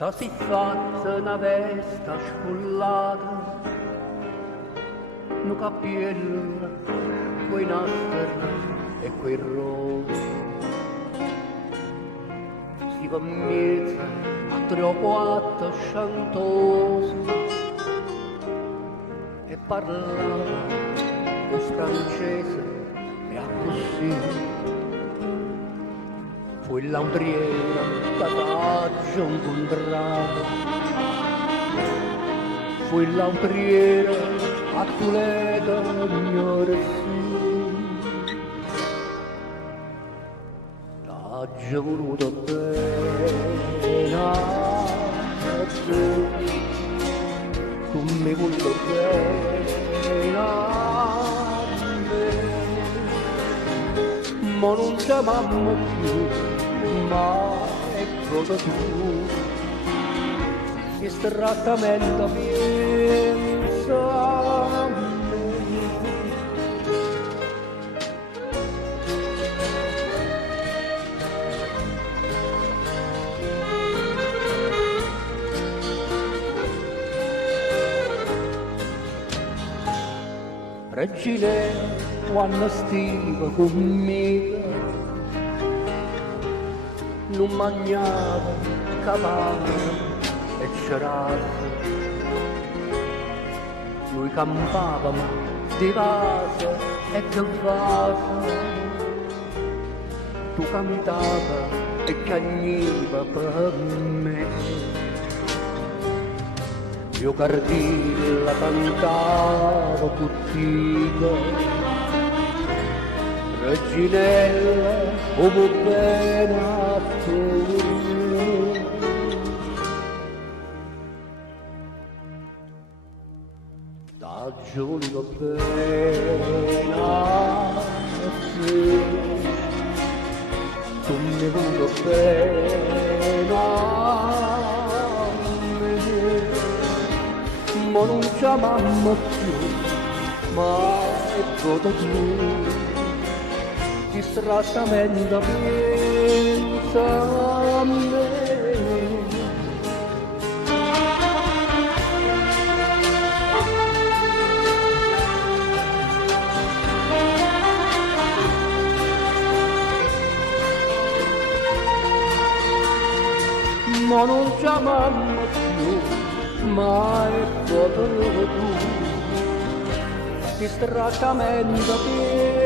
T'ha si fatta una vesta scullata, un cappiello, quei nastri e quei rossi. Si comincia a tre o quattro sciantosi e parlava lo francese e a così. Fu il laundriera che t'aggia incontrato, fu il laundriera a Toledo signore sì. T'aggia voluto bene a te, tu mi voluto bene a me, ma non ti amammo più. Ma ecco tu, questo trattamento pensa a me. Regine, quando stiva conmigo, non mangiava cavallo e cerasa, lui campava ma di vasa e che vasa, tu cantava e cagniva per me, io cardilla cantavo tuttiva. Reginella, come bene a te. Da giorno bene a te, tu mi vuoi bene a me, ma non ci amiamo più, ma ecco tu. Distrattamente pensa a me. Ma non ci amiamo più, ma ecco tu. Distrattamente pensa